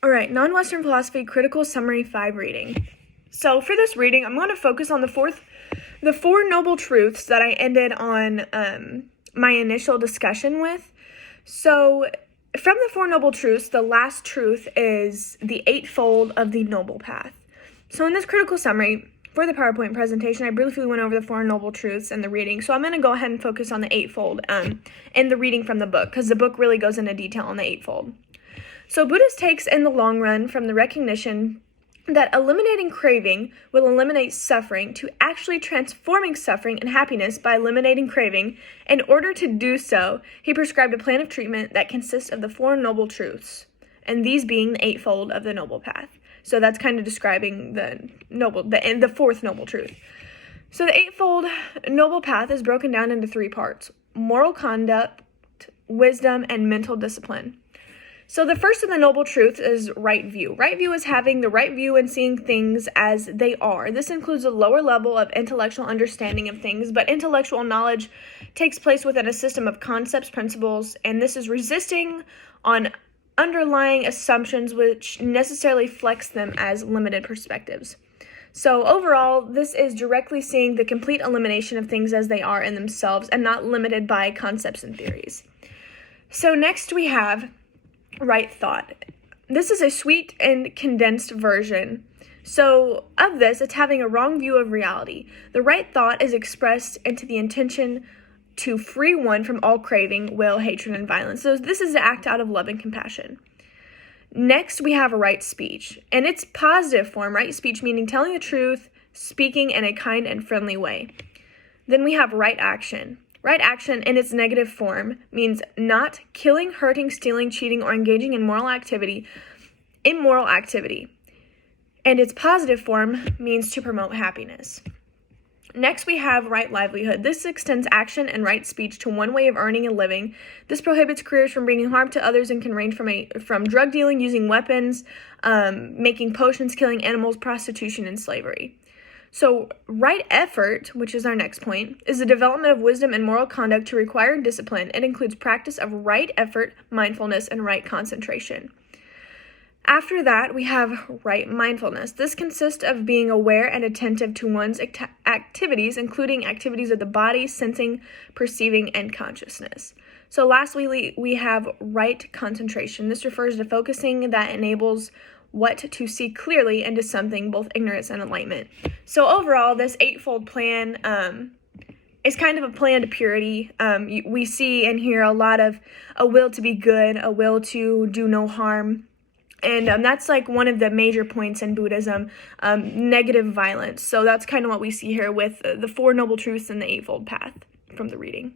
All right, non-Western philosophy critical summary 5 reading. So for this reading, I'm going to focus on the four noble truths that I ended on my initial discussion with. So from the Four Noble Truths, the last truth is the eightfold of the Noble Path. So in this critical summary for the PowerPoint presentation, I briefly went over the Four Noble Truths and the reading. So I'm going to go ahead and focus on the eightfold in the reading from the book, because the book really goes into detail on the eightfold. So Buddhist takes in the long run from the recognition that eliminating craving will eliminate suffering to actually transforming suffering and happiness by eliminating craving. In order to do so, he prescribed a plan of treatment that consists of the Four Noble Truths, and these being the eightfold of the Noble Path. So that's kind of describing the fourth Noble Truth. So the eightfold Noble Path is broken down into 3 parts: moral conduct, wisdom, and mental discipline. So the first of the Noble Truths is right view. Right view is having the right view and seeing things as they are. This includes a lower level of intellectual understanding of things, but intellectual knowledge takes place within a system of concepts, principles, and this is resisting on underlying assumptions which necessarily flex them as limited perspectives. So overall, this is directly seeing the complete elimination of things as they are in themselves and not limited by concepts and theories. So next we have right thought. This is a sweet and condensed version. So of this, it's having a wrong view of reality. The right thought is expressed into the intention to free one from all craving, will, hatred, and violence. So this is to act out of love and compassion. Next, we have a right speech. And it's positive form, right speech, meaning telling the truth, speaking in a kind and friendly way. Then we have right action. Right action in its negative form means not killing, hurting, stealing, cheating, or engaging in immoral activity. And its positive form means to promote happiness. Next, we have right livelihood. This extends action and right speech to one way of earning a living. This prohibits careers from bringing harm to others and can range from drug dealing, using weapons, making potions, killing animals, prostitution, and slavery. So right effort, which is our next point, is the development of wisdom and moral conduct to require discipline. It includes practice of right effort, mindfulness, and right concentration. After that, we have right mindfulness. This consists of being aware and attentive to one's activities, including activities of the body, sensing, perceiving, and consciousness. So lastly, we have right concentration. This refers to focusing that enables what to see clearly into something, both ignorance and enlightenment. So overall, this eightfold plan is kind of a plan to purity. We see and hear a lot of a will to be good, a will to do no harm. And that's like one of the major points in Buddhism, negative violence. So that's kind of what we see here with the Four Noble Truths and the Eightfold Path from the reading.